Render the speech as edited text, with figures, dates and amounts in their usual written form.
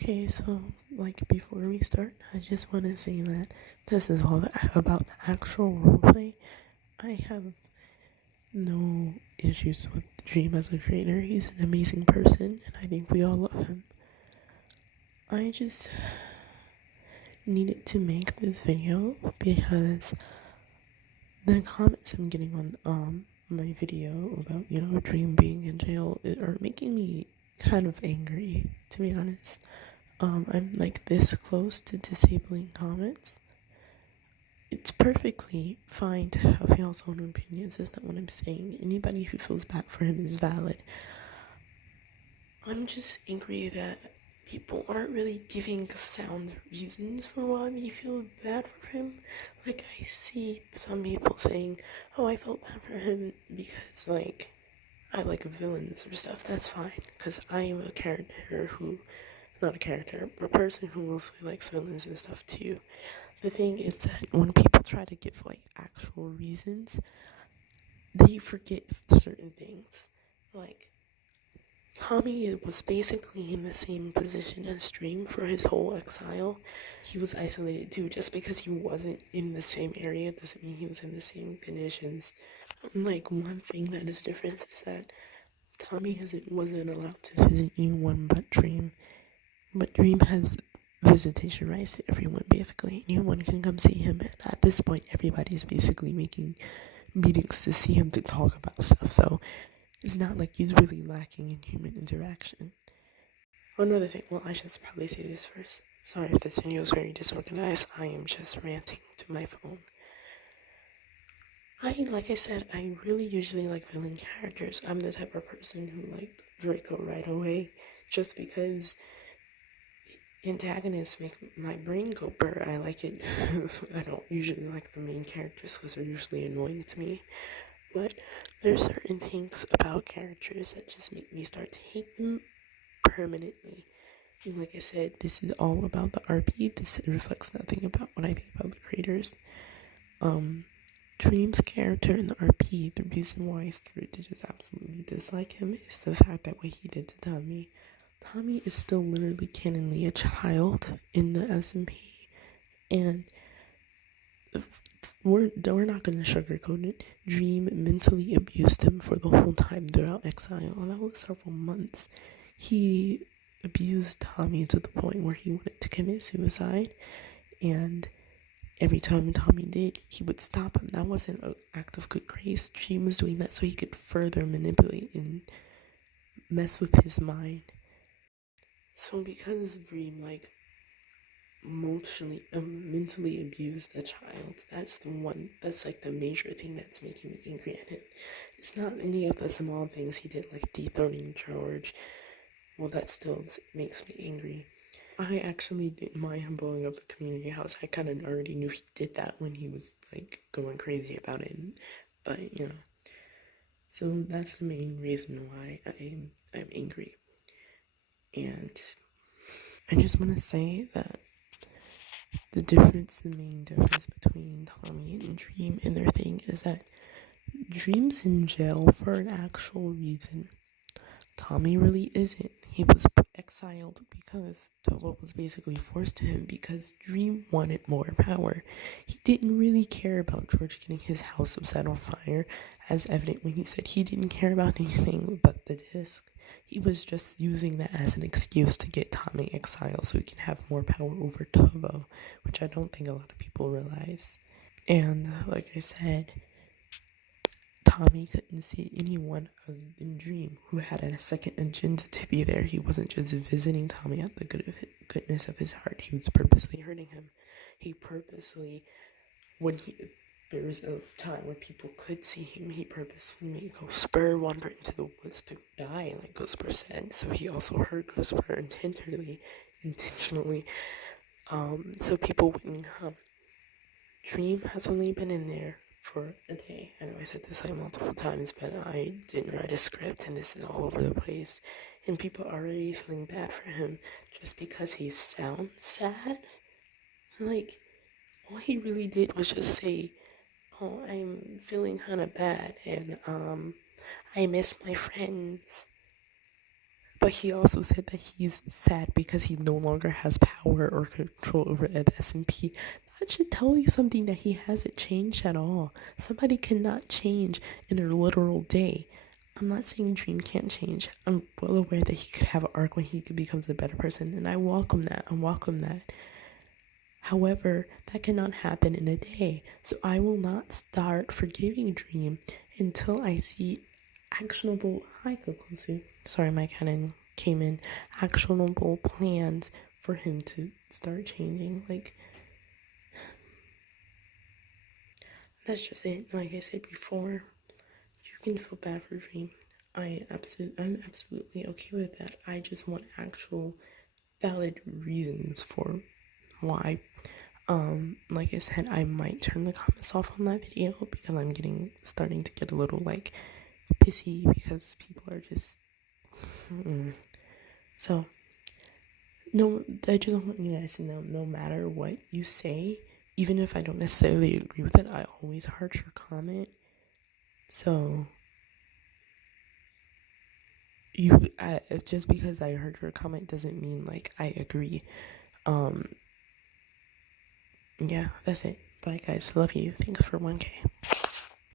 Okay, so before we start, I just want to say that this is all about the actual roleplay. I have no issues with Dream as a creator. He's an amazing person, and I think we all love him. I just needed to make this video because the comments I'm getting on my video about Dream being in jail are making me kind of angry, to be honest. I'm this close to disabling comments. It's perfectly fine to have y'all's own opinions. That's not what I'm saying. Anybody who feels bad for him is valid. I'm just angry that people aren't really giving sound reasons for why they feel bad for him. I see some people saying, oh, I felt bad for him because, I like villains or stuff. That's fine, because I am a person who mostly likes villains and stuff too. The thing is that when people try to give actual reasons, they forget certain things. Tommy was basically in the same position as Dream for his whole exile. He was isolated too. Just because he wasn't in the same area doesn't mean he was in the same conditions. One thing that is different is that Tommy wasn't allowed to visit anyone but Dream. But Dream has visitation rights to everyone, basically. Anyone can come see him, and at this point, everybody's basically making meetings to see him to talk about stuff, so it's not like he's really lacking in human interaction. Another thing, I should probably say this first. Sorry if this video is very disorganized. I am just ranting to my phone. Like I said, I really usually like villain characters. I'm the type of person who liked Draco right away, just because antagonists make my brain go burr. I like it. I don't usually like the main characters because they're usually annoying to me. But there's certain things about characters that just make me start to hate them permanently. And like I said, this is all about the RP. This reflects nothing about what I think about the creators. Dream's character in the RP, the reason why I started to just absolutely dislike him is the fact that what he did to Tommy. Tommy is still literally canonly a child in the SMP, and we're not going to sugarcoat it. Dream mentally abused him for the whole time throughout exile, and that was several months. He abused Tommy to the point where he wanted to commit suicide, and every time Tommy did, he would stop him. That wasn't an act of good grace. Dream was doing that so he could further manipulate and mess with his mind. So because Dream mentally abused a child, that's the major thing that's making me angry at him. It's not any of the small things he did, like dethroning George. Well, that still makes me angry. I actually didn't mind him blowing up the community house. I kind of already knew he did that when he was going crazy about it, but so that's the main reason why I'm angry. And I just want to say that the main difference between Tommy and Dream and their thing is that Dream's in jail for an actual reason. Tommy really isn't. He was exiled because of what was basically forced to him because Dream wanted more power. He didn't really care about George getting his house upset on fire, as evident when he said he didn't care about anything but the disc. He was just using that as an excuse to get Tommy exiled so he can have more power over Tubbo, which I don't think a lot of people realize. And like I said, Tommy couldn't see anyone in Dream who had a second agenda to be there. He wasn't just visiting Tommy at the goodness of his heart. He was purposely hurting him. There was a time where people could see him, he purposely made Ghostbur wander into the woods to die, like Ghostbur said. So he also hurt Ghostbur intentionally, so people wouldn't come. Dream has only been in there for a day. I know I said this multiple times, but I didn't write a script and this is all over the place. And people are already feeling bad for him just because he sounds sad. All he really did was just say, oh, I'm feeling kind of bad and I miss my friends. But he also said that he's sad because he no longer has power or control over the S&P. That should tell you something, that he hasn't changed at all. Somebody cannot change in a literal day. I'm not saying Dream can't change. I'm well aware that he could have an arc when he becomes a better person, and I welcome that. However, that cannot happen in a day. So I will not start forgiving Dream until I see actionable sorry, my cannon came in. Actionable plans for him to start changing. Like, that's just it. Like I said before, you can feel bad for Dream. I'm absolutely okay with that. I just want actual valid reasons for why. Like I said, I might turn the comments off on that video because I'm starting to get a little like pissy because people are just so no, I just want you guys to know, no matter what you say, even if I don't necessarily agree with it, I always heart your comment. So just because I heard your comment doesn't mean like I agree. Yeah, that's it. Bye guys, love you. Thanks for 1K.